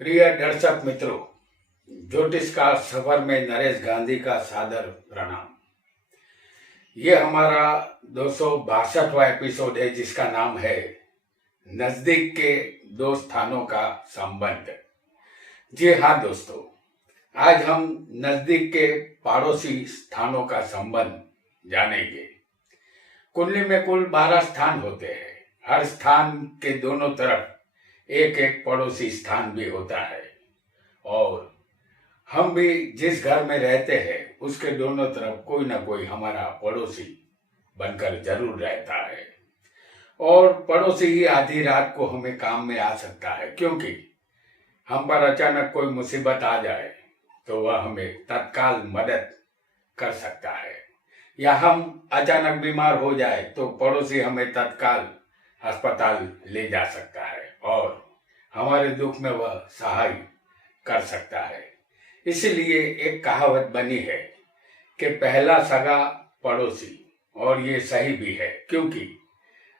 प्रिय दर्शक मित्रों, ज्योतिष का सफर में नरेश गांधी का सादर प्रणाम। ये हमारा 262वां एपिसोड है जिसका नाम है नजदीक के दो स्थानों का संबंध। जी हाँ दोस्तों, आज हम नजदीक के पड़ोसी स्थानों का संबंध जानेंगे। कुंडली में कुल 12 स्थान होते हैं। हर स्थान के दोनों तरफ एक एक पड़ोसी स्थान भी होता है और हम भी जिस घर में रहते हैं उसके दोनों तरफ कोई ना कोई हमारा पड़ोसी बनकर जरूर रहता है। और पड़ोसी ही आधी रात को हमें काम में आ सकता है, क्योंकि हम पर अचानक कोई मुसीबत आ जाए तो वह हमें तत्काल मदद कर सकता है, या हम अचानक बीमार हो जाए तो पड़ोसी हमें तत्काल अस्पताल ले जा सकता है और हमारे दुख में वह सहाय कर सकता है। इसीलिए एक कहावत बनी है कि पहला सगा पड़ोसी, और ये सही भी है, क्योंकि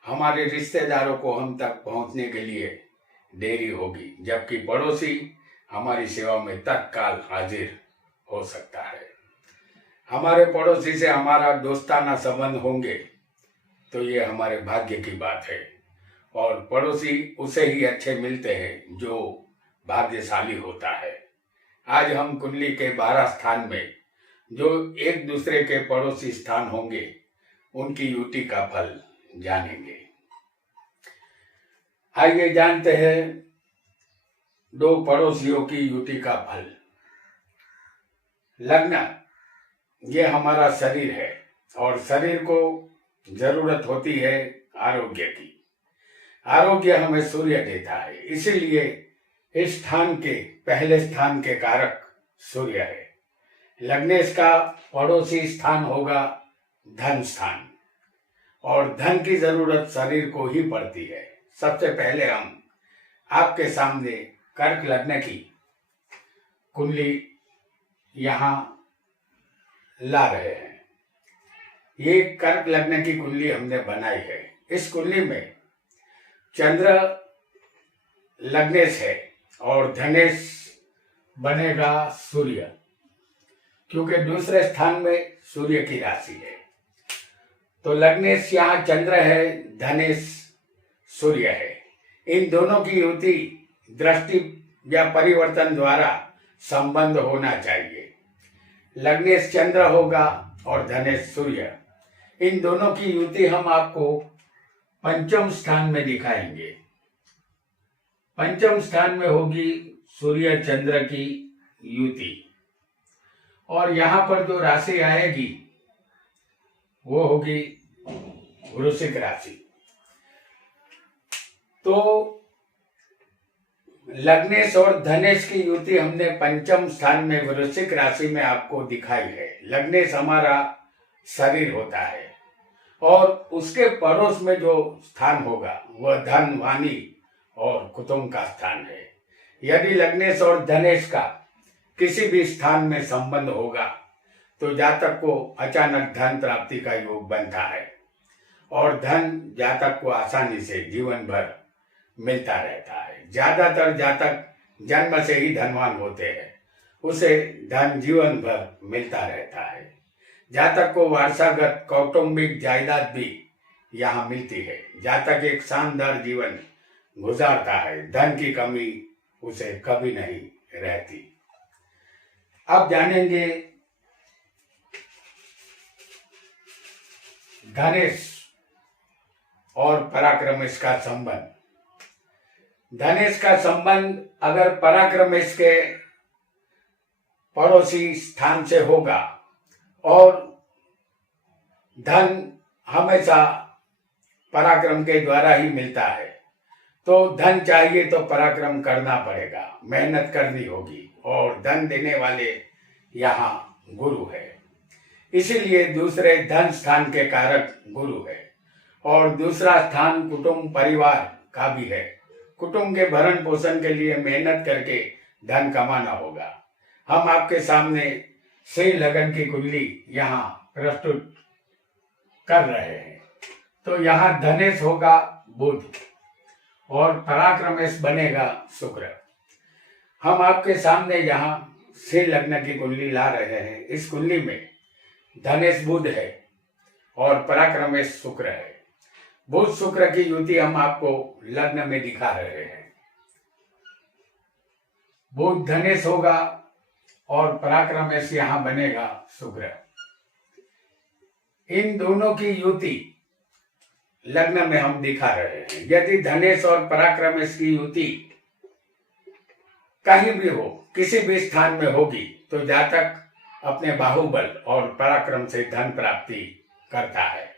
हमारे रिश्तेदारों को हम तक पहुंचने के लिए देरी होगी, जबकि पड़ोसी हमारी सेवा में तत्काल हाजिर हो सकता है। हमारे पड़ोसी से हमारा दोस्ताना संबंध होंगे तो ये हमारे भाग्य की बात है, और पड़ोसी उसे ही अच्छे मिलते हैं जो भाग्यशाली होता है। आज हम कुंडली के 12 स्थान में जो एक दूसरे के पड़ोसी स्थान होंगे उनकी युति का फल जानेंगे। आइए जानते हैं दो पड़ोसियों की युति का फल। लग्न, ये हमारा शरीर है और शरीर को जरूरत होती है आरोग्य की। आरोग्य हमें सूर्य देता है, इसीलिए इस स्थान के पहले स्थान के कारक सूर्य है। लग्नेश का पड़ोसी स्थान होगा धन स्थान, और धन की जरूरत शरीर को ही पड़ती है। सबसे पहले हम आपके सामने कर्क लग्न की कुंडली यहाँ ला रहे हैं। ये कर्क लग्न की कुंडली हमने बनाई है। इस कुंडली में चंद्र लग्नेश है और धनेश बनेगा सूर्य, क्योंकि दूसरे स्थान में सूर्य की राशि है। तो लग्नेश यहाँ चंद्र है, धनेश सूर्य है। इन दोनों की युति दृष्टि या परिवर्तन द्वारा संबंध होना चाहिए। लग्नेश चंद्र होगा और धनेश सूर्य। इन दोनों की युति हम आपको पंचम स्थान में दिखाएंगे। पंचम स्थान में होगी सूर्य चंद्र की युति, और यहां पर जो राशि आएगी वो होगी वृश्चिक राशि। तो लग्नेश और धनेश की युति हमने पंचम स्थान में वृश्चिक राशि में आपको दिखाई है। लग्नेश हमारा शरीर होता है और उसके पड़ोस में जो स्थान होगा वह धन, वाणी और कुटुंब का स्थान है। यदि लग्नेश और धनेश का किसी भी स्थान में संबंध होगा तो जातक को अचानक धन प्राप्ति का योग बनता है, और धन जातक को आसानी से जीवन भर मिलता रहता है। ज्यादातर जातक जन्म से ही धनवान होते हैं, उसे धन जीवन भर मिलता रहता है। जातक को वारसागत कौटुंबिक जायदाद भी यहाँ मिलती है। जातक एक शानदार जीवन गुजारता है, धन की कमी उसे कभी नहीं रहती। अब जानेंगे धनेश और पराक्रमेश का संबंध। धनेश का संबंध अगर पराक्रमेश के पड़ोसी स्थान से होगा, और धन हमेशा पराक्रम के द्वारा ही मिलता है, तो धन चाहिए तो पराक्रम करना पड़ेगा, मेहनत करनी होगी, और धन देने वाले यहाँ गुरु है। इसीलिए दूसरे धन स्थान के कारक गुरु है, और दूसरा स्थान कुटुंब परिवार का भी है। कुटुंब के भरण पोषण के लिए मेहनत करके धन कमाना होगा। हम आपके सामने सिंह लगन की कुंडली यहाँ प्रस्तुत कर रहे हैं। तो यहाँ धनेश होगा बुध और पराक्रमेश बनेगा शुक्र। हम आपके सामने यहाँ से लग्न की कुंडली ला रहे हैं। इस कुंडली में धनेश बुध है और पराक्रमेश शुक्र है। बुध शुक्र की युति हम आपको लग्न में दिखा रहे हैं। बुध धनेश होगा और पराक्रमेश यहाँ बनेगा शुक्र। इन दोनों की युति लग्न में हम दिखा रहे हैं। यदि धनेश और पराक्रमेश की युति कहीं भी हो, किसी भी स्थान में होगी, तो जातक अपने बाहुबल और पराक्रम से धन प्राप्ति करता है।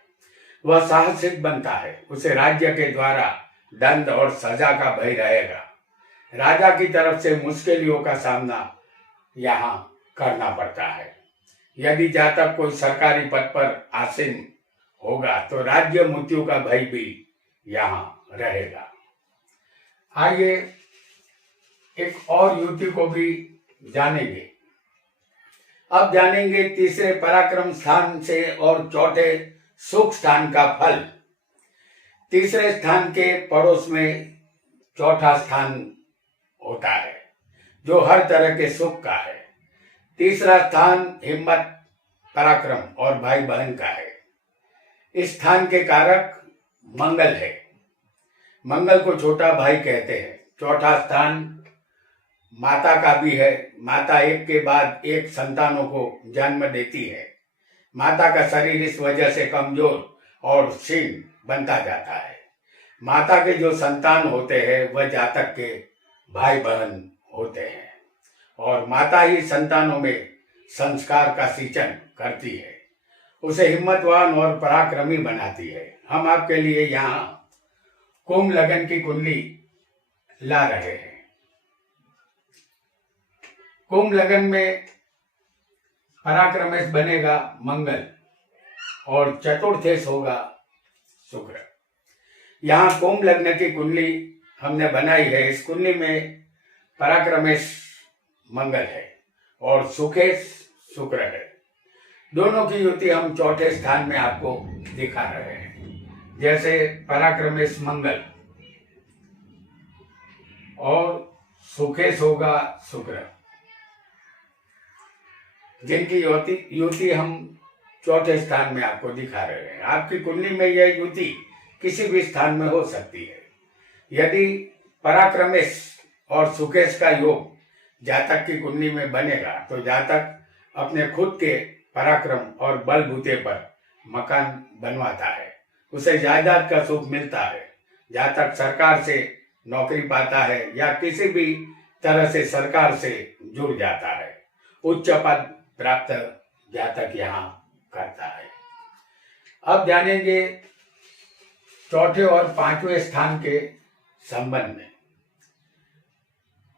वह साहसिक बनता है। उसे राज्य के द्वारा दंड और सजा का भय रहेगा। राजा की तरफ से मुश्किलों का सामना यहाँ करना पड़ता है। यदि जातक कोई सरकारी पद पर आसीन होगा तो राज्य मृत्यु का भय भी यहाँ रहेगा। आइए एक और युति को भी जानेंगे। अब जानेंगे तीसरे पराक्रम स्थान से और चौथे सुख स्थान का फल। तीसरे स्थान के पड़ोस में चौथा स्थान होता है जो हर तरह के सुख का है। तीसरा स्थान हिम्मत, पराक्रम और भाई बहन का है। इस स्थान के कारक मंगल है। मंगल को छोटा भाई कहते हैं। चौथा स्थान माता का भी है। माता एक के बाद एक संतानों को जन्म देती है। माता का शरीर इस वजह से कमजोर और क्षीण बनता जाता है। माता के जो संतान होते हैं वह जातक के भाई बहन होते हैं और माता ही संतानों में संस्कार का सिंचन करती है, उसे हिम्मतवान और पराक्रमी बनाती है। हम आपके लिए यहाँ कुंभ लगन की कुंडली ला रहे हैं। कुंभ लगन में पराक्रमेश बनेगा मंगल और चतुर्थेश होगा शुक्र। यहाँ कुंभ लग्न की कुंडली हमने बनाई है। इस कुंडली में पराक्रमेश मंगल है और सुखेश शुक्र है। दोनों की युति हम चौथे स्थान में आपको दिखा रहे हैं। जैसे पराक्रमेश मंगल और सुखेश होगा शुक्र, जिनकी युति हम चौथे स्थान में आपको दिखा रहे हैं। आपकी कुंडली में यह युति किसी भी स्थान में हो सकती है। यदि पराक्रमेश और सुकेश का योग जातक की कुंडली में बनेगा तो जातक अपने खुद के पराक्रम और बलबूते पर मकान बनवाता है, उसे जायदाद का सुख मिलता है। जातक सरकार से नौकरी पाता है या किसी भी तरह से सरकार से जुड़ जाता है। उच्च पद प्राप्त जातक यहाँ करता है। अब जानेंगे चौथे और पांचवें स्थान के संबंध में।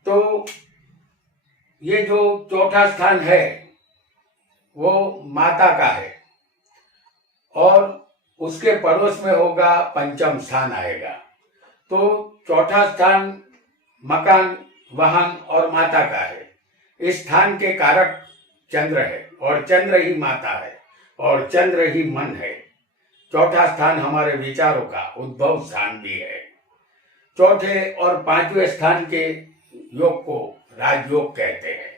तो ये जो चौथा स्थान है वो माता का है और उसके पड़ोस में होगा पंचम स्थान आएगा। तो चौथा स्थान मकान, वाहन और माता का है। इस स्थान के कारक चंद्र है और चंद्र ही माता है और चंद्र ही मन है। चौथा स्थान हमारे विचारों का उद्भव स्थान भी है। चौथे और पांचवें स्थान के योग को राजयोग कहते हैं।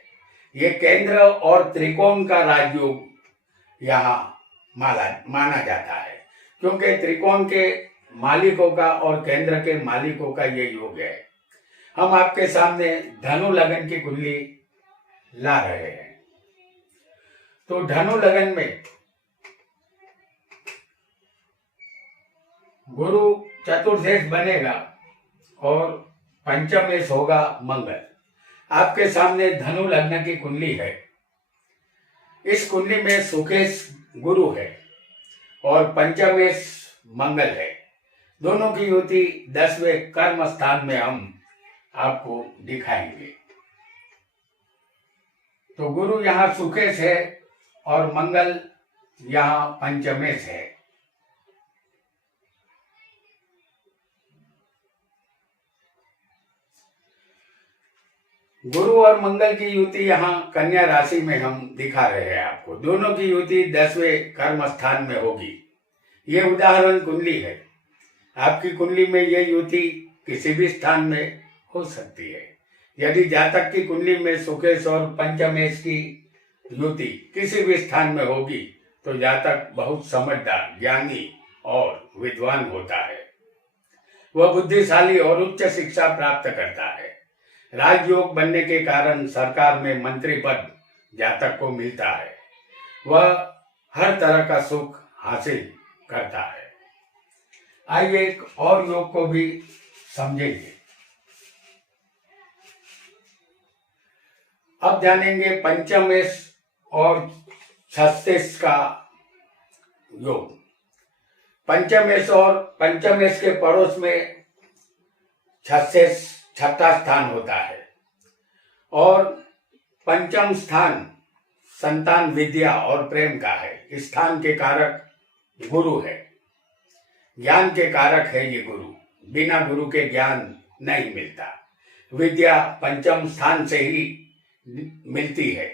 ये केंद्र और त्रिकोण का राजयोग यहाँ माना जाता है, क्योंकि त्रिकोण के मालिकों का और केंद्र के मालिकों का ये योग है। हम आपके सामने धनु लगन की कुंडली ला रहे हैं। तो धनु लगन में गुरु चतुर्थेश बनेगा और पंचमेश होगा मंगल। आपके सामने धनु लग्न की कुंडली है। इस कुंडली में सुखेश गुरु है और पंचमेश मंगल है। दोनों की युति 10वें कर्म स्थान में हम आपको दिखाएंगे। तो गुरु यहाँ सुखेश है और मंगल यहाँ पंचमेश है। गुरु और मंगल की युति यहाँ कन्या राशि में हम दिखा रहे हैं आपको। दोनों की युति 10वें कर्म स्थान में होगी। ये उदाहरण कुंडली है। आपकी कुंडली में ये युति किसी भी स्थान में हो सकती है। यदि जातक की कुंडली में सुकेश और पंचमेश की युति किसी भी स्थान में होगी तो जातक बहुत समझदार, ज्ञानी और विद्वान होता है। वह बुद्धिशाली और उच्च शिक्षा प्राप्त करता है। राजयोग बनने के कारण सरकार में मंत्री पद जातक को मिलता है। वह हर तरह का सुख हासिल करता है। आइए एक और योग को भी समझेंगे। अब जानेंगे पंचमेश और छत्तीस का योग। पंचमेश और पंचमेश के पड़ोस में छत्तीस छठा स्थान होता है और पंचम स्थान संतान, विद्या और प्रेम का है। स्थान के कारक गुरु है, ज्ञान के कारक है ये गुरु। बिना गुरु के ज्ञान नहीं मिलता। विद्या पंचम स्थान से ही मिलती है।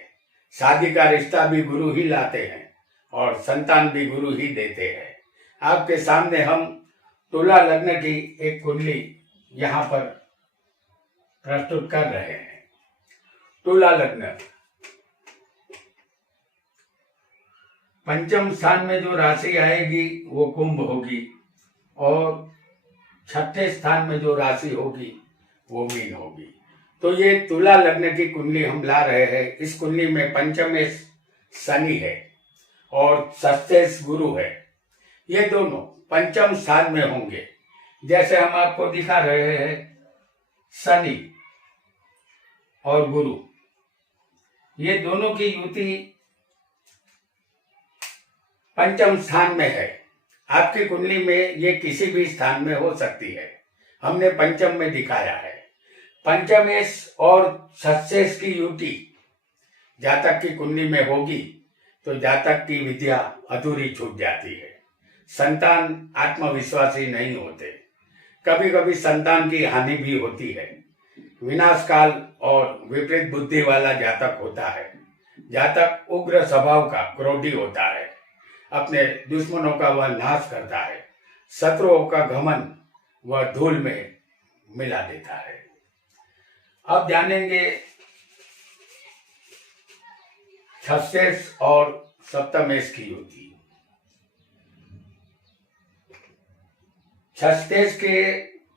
शादी का रिश्ता भी गुरु ही लाते हैं और संतान भी गुरु ही देते हैं। आपके सामने हम तुला लग्न की एक कुंडली यहाँ पर प्रस्तुत कर रहे हैं। तुला लग्न पंचम स्थान में जो राशि आएगी वो कुंभ होगी और छठे स्थान में जो राशि होगी वो मीन होगी। तो ये तुला लग्न की कुंडली हम ला रहे हैं। इस कुंडली में पंचमेश शनि है और षष्ठेश गुरु है। ये दोनों पंचम स्थान में होंगे। जैसे हम आपको दिखा रहे हैं, शनि और गुरु, ये दोनों की युति पंचम स्थान में है। आपकी कुंडली में ये किसी भी स्थान में हो सकती है। हमने पंचम में दिखाया है। पंचमेश और षष्ठेश की युति जातक की कुंडली में होगी तो जातक की विद्या अधूरी छूट जाती है। संतान आत्मविश्वासी नहीं होते। कभी कभी संतान की हानि भी होती है। विनाश काल और विपरीत बुद्धि वाला जातक होता है। जातक उग्र स्वभाव का क्रोधी होता है। अपने दुश्मनों का वह नाश करता है। शत्रुओं का घमंड वह धूल में मिला देता है। अब जानेंगे षष्ठेश और सप्तमेश की युति। षष्ठेश के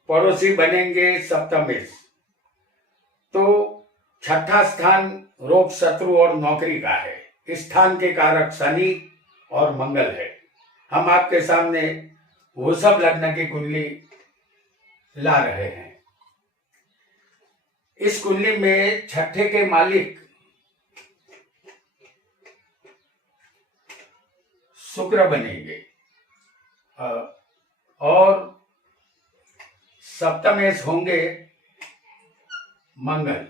पड़ोसी बनेंगे सप्तमेश। तो छठा स्थान रोग, शत्रु और नौकरी का है। स्थान के कारक शनि और मंगल है। हम आपके सामने वृषभ लग्न की कुंडली ला रहे हैं। इस कुंडली में छठे के मालिक शुक्र बनेंगे और सप्तमेश होंगे मंगल।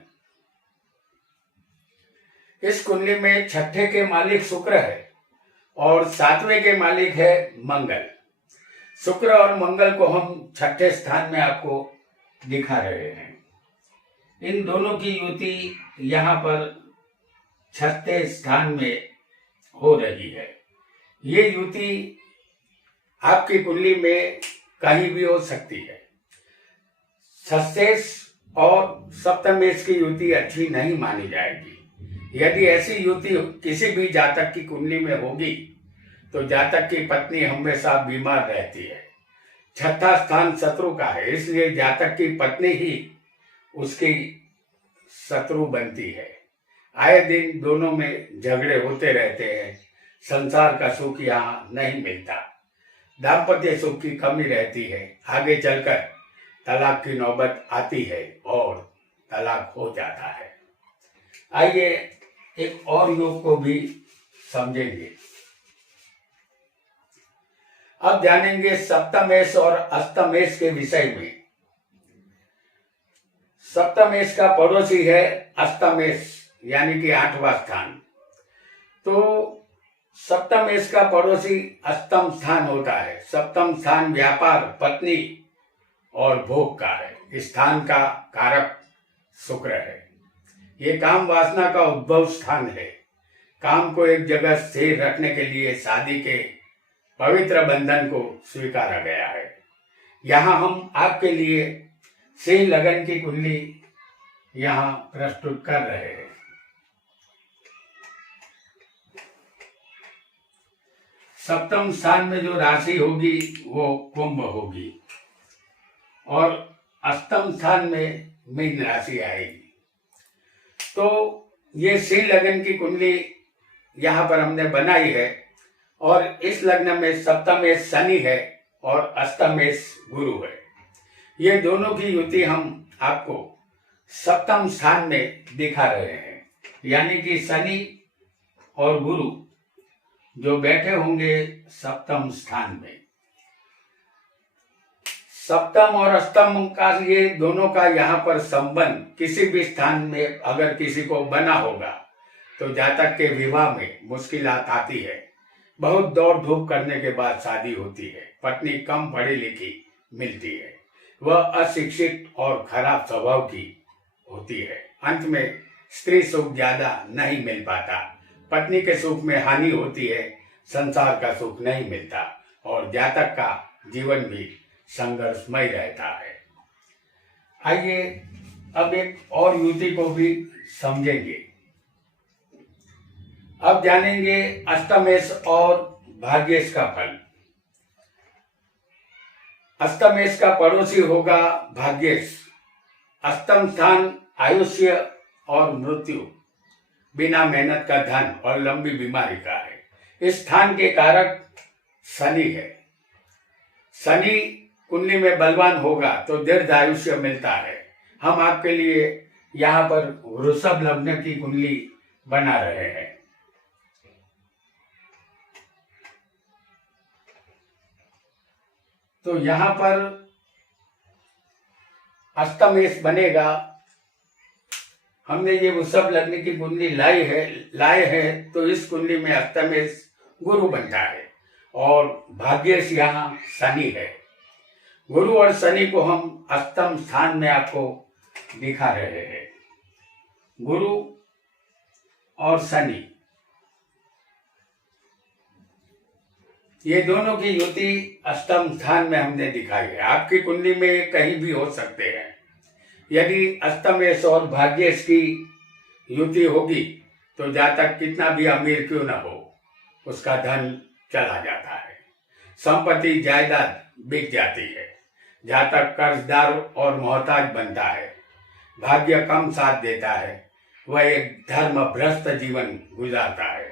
इस कुंडली में छठे के मालिक शुक्र है और सातवें के मालिक है मंगल। शुक्र और मंगल को हम छठे स्थान में आपको दिखा रहे हैं। इन दोनों की युति यहाँ पर छठे स्थान में हो रही है। ये युति आपकी कुंडली में कहीं भी हो सकती है। षष्ठेश और सप्तमेश की युति अच्छी नहीं मानी जाएगी। यदि ऐसी युति किसी भी जातक की कुंडली में होगी तो जातक की पत्नी हमेशा बीमार रहती है। छठा स्थान शत्रु का है, इसलिए जातक की पत्नी ही उसकी शत्रु बनती है। आए दिन दोनों में झगड़े होते रहते हैं। संसार का सुख यहाँ नहीं मिलता। दाम्पत्य सुख की कमी रहती है। आगे चलकर तलाक की नौबत आती है और तलाक हो जाता है। आइए एक और योग को भी समझेंगे। अब जानेंगे सप्तमेश और अष्टमेश के विषय में। सप्तमेश का पड़ोसी है अष्टमेश, यानी कि 8वां स्थान। तो सप्तमेश का पड़ोसी अष्टम स्थान होता है। सप्तम स्थान व्यापार, पत्नी और भोग का है। स्थान का कारक शुक्र है। ये काम वासना का उद्भव स्थान है। काम को एक जगह स्थिर रखने के लिए शादी के पवित्र बंधन को स्वीकारा गया है। यहाँ हम आपके लिए सिंह लगन की कुंडली यहाँ प्रस्तुत कर रहे हैं। सप्तम स्थान में जो राशि होगी वो कुंभ होगी और अष्टम स्थान में मीन राशि आएगी। तो ये सिंह लग्न की कुंडली यहाँ पर हमने बनाई है और इस लग्न में सप्तमेश शनि है और अष्टमेश गुरु है। ये दोनों की युति हम आपको सप्तम स्थान में दिखा रहे हैं, यानी कि शनि और गुरु जो बैठे होंगे सप्तम स्थान में। सप्तम और अष्टम का ये दोनों का यहाँ पर संबंध किसी भी स्थान में अगर किसी को बना होगा तो जातक के विवाह में मुश्किलात आती है। बहुत दौड़ धूप करने के बाद शादी होती है। पत्नी कम पढ़ी लिखी मिलती है, वह अशिक्षित और खराब स्वभाव की होती है। अंत में स्त्री सुख ज्यादा नहीं मिल पाता, पत्नी के सुख में हानि होती है, संसार का सुख नहीं मिलता और जातक का जीवन भी संघर्षमय रहता है। आइए अब एक और युति को भी समझेंगे। अब जानेंगे अष्टमेश और भाग्येश का फल। अष्टमेश का पड़ोसी होगा भाग्येश। अष्टम स्थान आयुष्य और मृत्यु, बिना मेहनत का धन और लंबी बीमारी का है। इस स्थान के कारक शनि है। शनि कुंडली में बलवान होगा तो दीर्घ आयुष्य मिलता है। हम आपके लिए यहाँ पर वृषभ लग्न की कुंडली बना रहे हैं। तो यहाँ पर अष्टमेश बनेगा। हमने ये वृषभ लग्न की कुंडली लाए हैं तो इस कुंडली में अष्टमेश गुरु बनता है और भाग्येश यहाँ शनि है। गुरु और शनि को हम अष्टम स्थान में आपको दिखा रहे हैं। गुरु और शनि ये दोनों की युति अष्टम स्थान में हमने दिखाई है। आपकी कुंडली में कहीं भी हो सकते हैं। यदि अष्टमेश और भाग्येश की युति होगी तो जातक कितना भी अमीर क्यों न हो, उसका धन चला जाता है, संपत्ति जायदाद बिक जाती है, जातक कर्जदार और मोहताज बनता है, भाग्य कम साथ देता है, वह एक धर्म भ्रष्ट जीवन गुजारता है,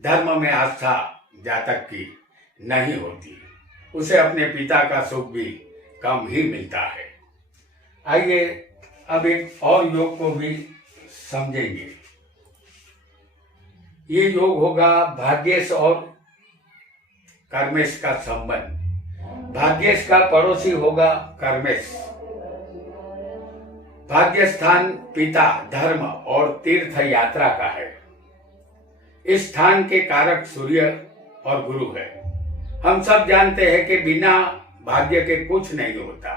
धर्म में आस्था जातक की नहीं होती, उसे अपने पिता का सुख भी कम ही मिलता है। आइए अब एक और योग को भी समझेंगे। ये योग होगा भाग्येश और कर्मेश का संबंध। भाग्येश का पड़ोसी होगा कर्मेश। भाग्य स्थान पिता, धर्म और तीर्थ यात्रा का है। इस स्थान के कारक सूर्य और गुरु है। हम सब जानते हैं कि बिना भाग्य के कुछ नहीं होता।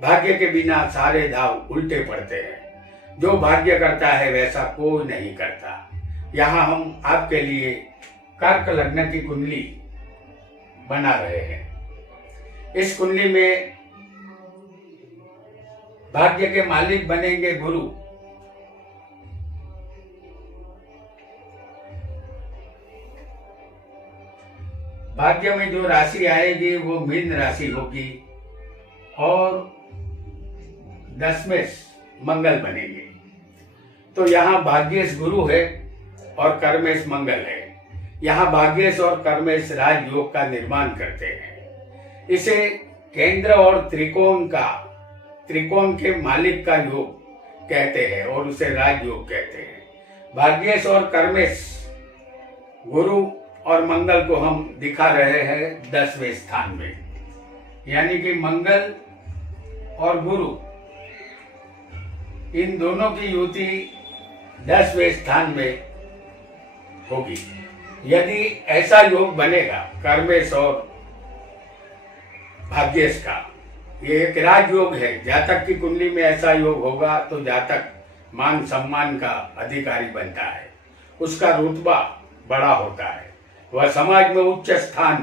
भाग्य के बिना सारे दाव उल्टे पड़ते हैं। जो भाग्य करता है वैसा कोई नहीं करता। यहाँ हम आपके लिए कर्क लग्न की कुंडली बना रहे हैं। इस कुंडली में भाग्य के मालिक बनेंगे गुरु। भाग्य में जो राशि आएगी वो मीन राशि होगी और दशमेश मंगल बनेंगे। तो यहाँ भाग्येश गुरु है और कर्मेश मंगल है। यहाँ भाग्येश और कर्मेश राजयोग का निर्माण करते हैं। इसे केंद्र और त्रिकोण के मालिक का योग कहते हैं और उसे राजयोग कहते हैं। भाग्येश और कर्मेश गुरु और मंगल को हम दिखा रहे हैं 10वें स्थान में, यानी कि मंगल और गुरु इन दोनों की युति 10वें स्थान में होगी। यदि ऐसा योग बनेगा कर्मेश और भाग्येश का, ये एक राजयोग है। जातक की कुंडली में ऐसा योग होगा तो जातक मान सम्मान का अधिकारी बनता है, उसका रुतबा बड़ा होता है, वह समाज में उच्च स्थान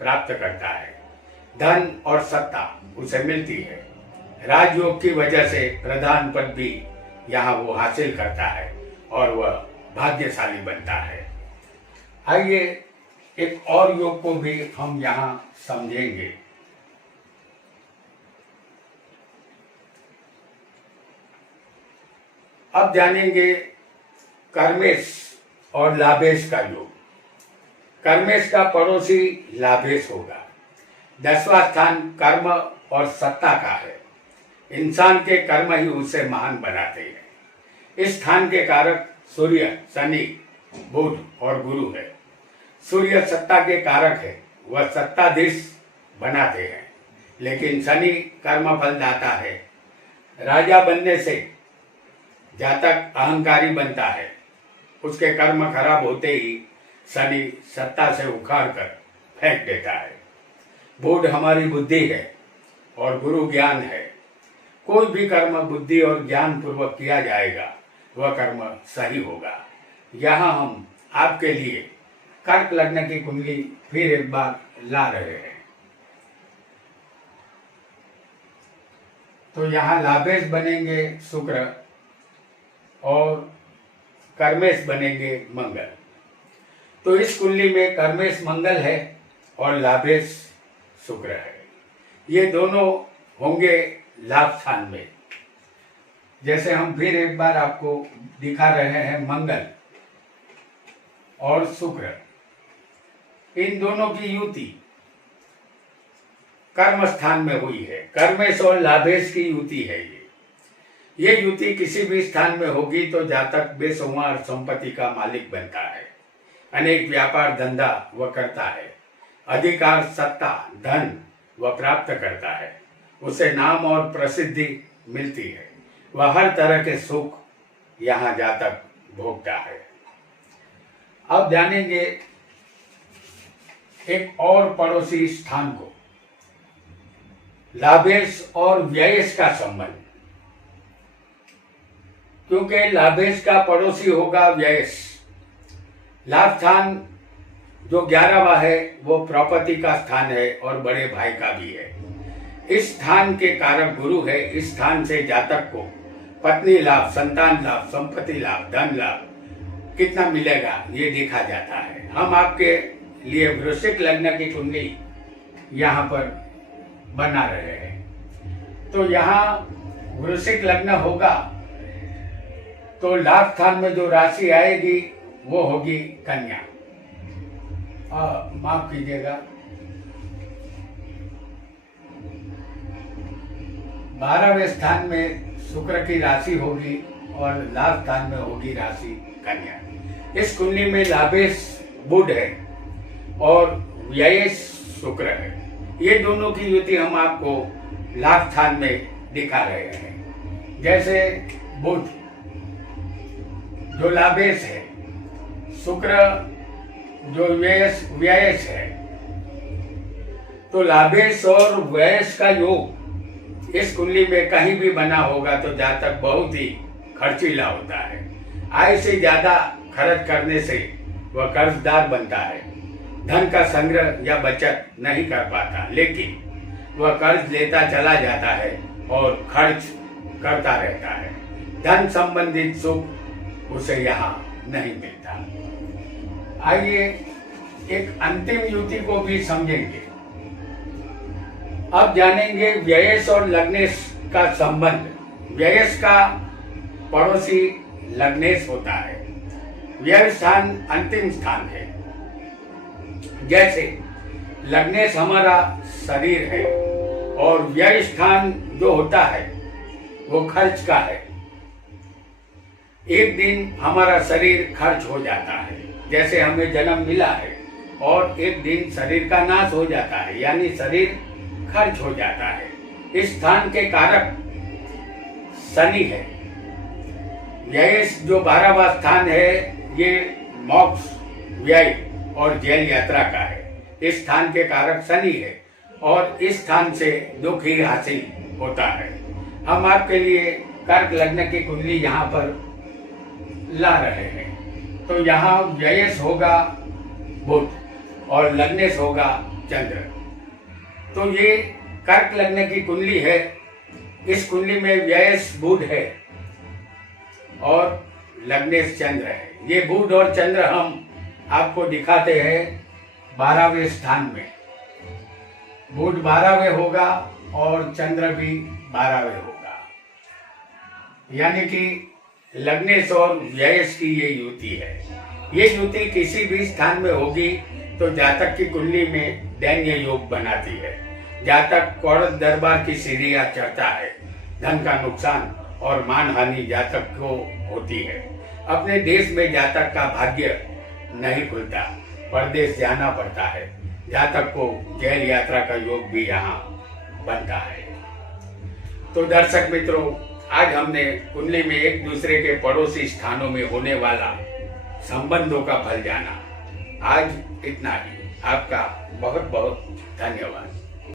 प्राप्त करता है, धन और सत्ता उसे मिलती है। राजयोग की वजह से प्रधान पद भी यहाँ वो हासिल करता है और वह भाग्यशाली बनता है। आइए एक और योग को भी हम यहाँ समझेंगे। अब जानेंगे कर्मेश और लाभेश का योग। कर्मेश का पड़ोसी लाभेश होगा। 10वां स्थान कर्म और सत्ता का है। इंसान के कर्म ही उसे महान बनाते हैं। इस स्थान के कारक सूर्य, शनि, बुध और गुरु है। सूर्य सत्ता के कारक है, वह सत्ताधीश बनाते हैं। लेकिन शनि कर्म फलदाता है। राजा बनने से जातक अहंकारी बनता है। उसके कर्म खराब होते ही शनि सत्ता से उखाड़ कर फेंक देता है। बुध हमारी बुद्धि है और गुरु ज्ञान है। कोई भी कर्म बुद्धि और ज्ञान पूर्वक किया जाएगा वह कर्म सही होगा। यहाँ हम आपके लिए कर्क लग्न की कुंडली फिर एक बार ला रहे हैं। तो यहाँ लाभेश बनेंगे शुक्र और कर्मेश बनेंगे मंगल। तो इस कुंडली में कर्मेश मंगल है और लाभेश शुक्र है। ये दोनों होंगे लाभ स्थान में। जैसे हम फिर एक बार आपको दिखा रहे हैं, मंगल और शुक्र, इन दोनों की युति कर्म स्थान में हुई है। कर्मेश और लाभेश की युति है। ये युति किसी भी स्थान में होगी तो जातक बेशुमार संपत्ति का मालिक बनता है। अनेक व्यापार धंधा वह करता है। अधिकार, सत्ता, धन वह प्राप्त करता है। उसे नाम और प्रसिद्धि मिलती है। वह हर तरह के सुख यहाँ जातक भोगता है। अब जानेंगे एक और पड़ोसी स्थान को, लाभेश और व्ययेश का संबंध। क्योंकि लाभेश का पड़ोसी होगा व्ययेश। लाभ स्थान जो 11वां है वो प्रॉपर्टी का स्थान है और बड़े भाई का भी है। इस स्थान के कारक गुरु है। इस स्थान से जातक को पत्नी लाभ, संतान लाभ, संपत्ति लाभ, धन लाभ कितना मिलेगा ये देखा जाता है। हम आपके लिए वृश्चिक लग्न की कुंडली यहाँ पर बना रहे हैं। तो यहाँ वृश्चिक लग्न होगा तो लाभ स्थान में जो राशि आएगी वो होगी कन्या। माफ कीजिएगा, 12वें स्थान में शुक्र की राशि होगी और लाभ स्थान में होगी राशि कन्या। इस कुंडली में लाभेश बुध है और व्ययेश शुक्र है। ये दोनों की युति हम आपको लाभ स्थान में दिखा रहे हैं। जैसे बुध जो लाभेश है, शुक्र जो व्ययेश है, तो लाभेश और व्ययेश का योग इस कुंडली में कहीं भी बना होगा तो जातक बहुत ही खर्चीला होता है। आय से ज्यादा खर्च करने से वह कर्जदार बनता है। धन का संग्रह या बचत नहीं कर पाता, लेकिन वह कर्ज लेता चला जाता है और खर्च करता रहता है। धन संबंधित सुख उसे यहाँ नहीं मिलता। आइए एक अंतिम युति को भी समझेंगे। अब जानेंगे व्ययेश और लग्नेश का संबंध। व्ययेश का पड़ोसी लग्नेश होता है। व्यय स्थान अंतिम स्थान है। जैसे लग्नेश हमारा शरीर है और व्यय स्थान जो होता है वो खर्च का है। एक दिन हमारा शरीर खर्च हो जाता है, जैसे हमें जन्म मिला है, और एक दिन शरीर का नाश हो जाता है, यानी शरीर खर्च हो जाता है। इस स्थान के कारक शनि है। व्यय जो 12वां स्थान है ये मोक्ष, व्यय और जेल यात्रा का है। इस स्थान के कारक शनि है और इस स्थान से दुख ही हासिल होता है। हम आपके लिए कर्क लग्न की कुंडली यहाँ पर ला रहे हैं। तो यहाँ व्ययेश होगा बुध और लग्नेश होगा चंद्र। तो ये कर्क लग्न की कुंडली है। इस कुंडली में व्ययेश बुध है और लग्नेश चंद्र है। ये बुध और चंद्र हम आपको दिखाते हैं 12वें स्थान में। बुध 12वें होगा और चंद्र भी 12वें होगा, यानी कि लग्नेश और व्ययश की ये युति है। ये युति किसी भी स्थान में होगी तो जातक की कुंडली में दैन्य योग बनाती है। जातक कौड़त दरबार की सीढ़ियां चढ़ता है, धन का नुकसान और मान हानि जातक को होती है। अपने देश में जातक का भाग्य नहीं खुलता, परदेश जाना पड़ता है। जातक को जेल यात्रा का योग भी यहाँ बनता है। तो दर्शक मित्रों, आज हमने कुंडली में एक दूसरे के पड़ोसी स्थानों में होने वाला संबंधों का फल जाना। आज इतना ही। आपका बहुत बहुत धन्यवाद।